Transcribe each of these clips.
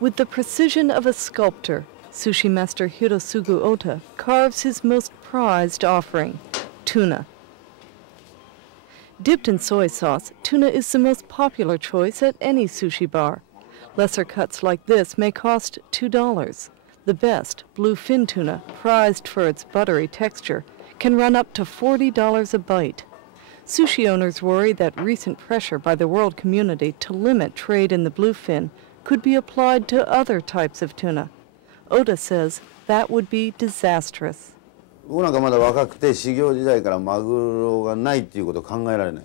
With the precision of a sculptor, sushi master Hirosugu Ota carves his most prized offering, tuna. Dipped in soy sauce, tuna is the most popular choice at any sushi bar. Lesser cuts like this may cost $2. The best, bluefin tuna, prized for its buttery texture, can run up to $40 a bite. Sushi owners worry that recent pressure by the world community to limit trade in the bluefin could be applied to other types of tuna. Oda says that would be disastrous. 僕なんかまだ若くて修行時代からマグロがないっていうことを考えられない。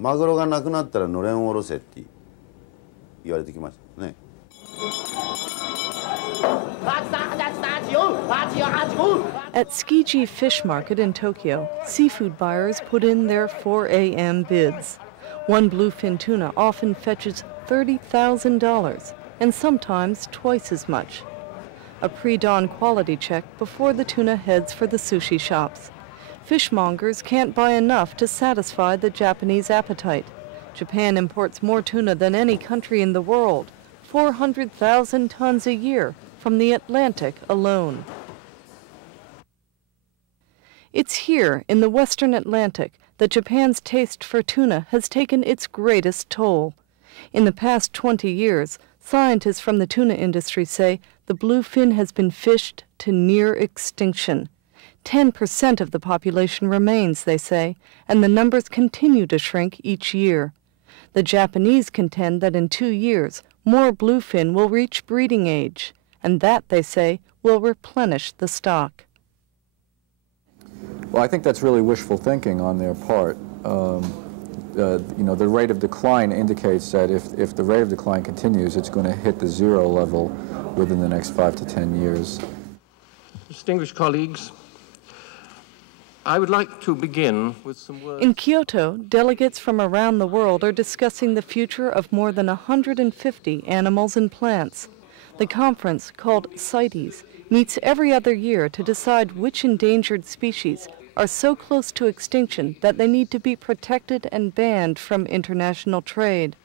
マグロがなくなったらのれんを下ろせって言われてきましたね。At Tsukiji Fish Market in Tokyo, seafood buyers put in their 4 a.m. bids. One bluefin tuna often fetches $30,000, and sometimes twice as much. A pre-dawn quality check before the tuna heads for the sushi shops. Fishmongers can't buy enough to satisfy the Japanese appetite. Japan imports more tuna than any country in the world, 400,000 tons a year from the Atlantic alone. It's here in the western Atlantic that Japan's taste for tuna has taken its greatest toll. In the past 20 years, scientists from the tuna industry say the bluefin has been fished to near extinction. 10% of the population remains, they say, and the numbers continue to shrink each year. The Japanese contend that in 2 years, more bluefin will reach breeding age, and that, they say, will replenish the stock. Well, I think that's really wishful thinking on their part. The rate of decline indicates that if the rate of decline continues, it's going to hit the zero level within the next 5 to 10 years. Distinguished colleagues, I would like to begin with some words. In Kyoto, delegates from around the world are discussing the future of more than 150 animals and plants. The conference, called CITES, meets every other year to decide which endangered species are so close to extinction that they need to be protected and banned from international trade.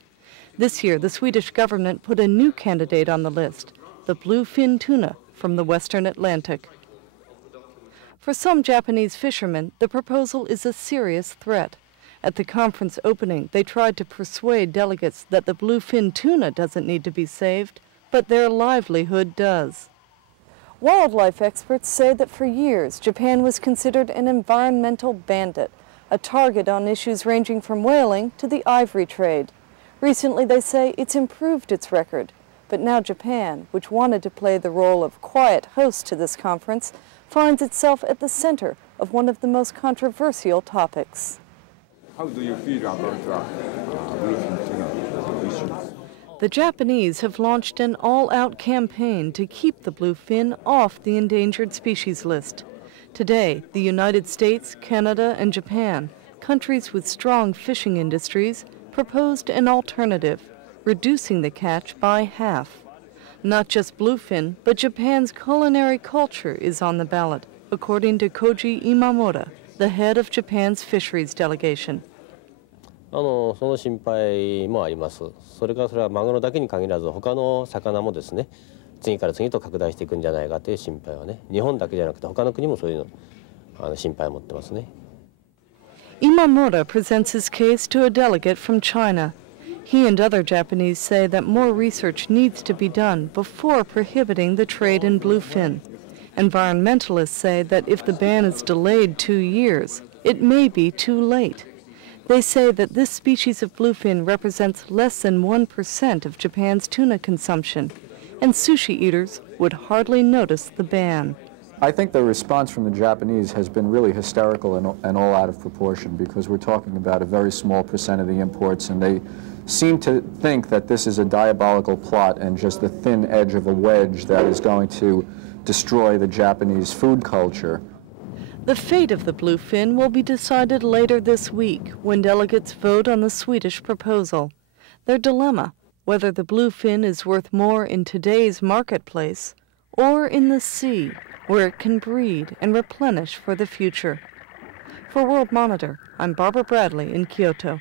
This year, the Swedish government put a new candidate on the list, the bluefin tuna from the western Atlantic. For some Japanese fishermen, the proposal is a serious threat. At the conference opening, they tried to persuade delegates that the bluefin tuna doesn't need to be saved, but their livelihood does. Wildlife experts say that for years, Japan was considered an environmental bandit, a target on issues ranging from whaling to the ivory trade. Recently, they say it's improved its record, but now Japan, which wanted to play the role of quiet host to this conference, finds itself at the center of one of the most controversial topics. How do you feel about bluefin tuna issue? The Japanese have launched an all-out campaign to keep the bluefin off the endangered species list. Today, the United States, Canada, and Japan, countries with strong fishing industries, proposed an alternative, reducing the catch by half. Not just bluefin, but Japan's culinary culture is on the ballot, according to Koji Imamura, the head of Japan's fisheries delegation. その心配もあります。それはマグロだけに限らず他の魚もですね、次から次と拡大していくんじゃないかという心配はね、日本だけじゃなくて他の国もそういう心配を持ってますね。Imamura presents his case to a delegate from China. He and other Japanese say that more research needs to be done before prohibiting the trade in bluefin. Environmentalists say that if the ban is delayed 2 years, it may be too late. They say that this species of bluefin represents less than 1% of Japan's tuna consumption, and sushi eaters would hardly notice the ban. I think the response from the Japanese has been really hysterical and all out of proportion, because we're talking about a very small percent of the imports, and they seem to think that this is a diabolical plot and just the thin edge of a wedge that is going to destroy the Japanese food culture. The fate of the bluefin will be decided later this week when delegates vote on the Swedish proposal. Their dilemma, whether the bluefin is worth more in today's marketplace or in the sea, where it can breed and replenish for the future. For World Monitor, I'm Barbara Bradley in Kyoto.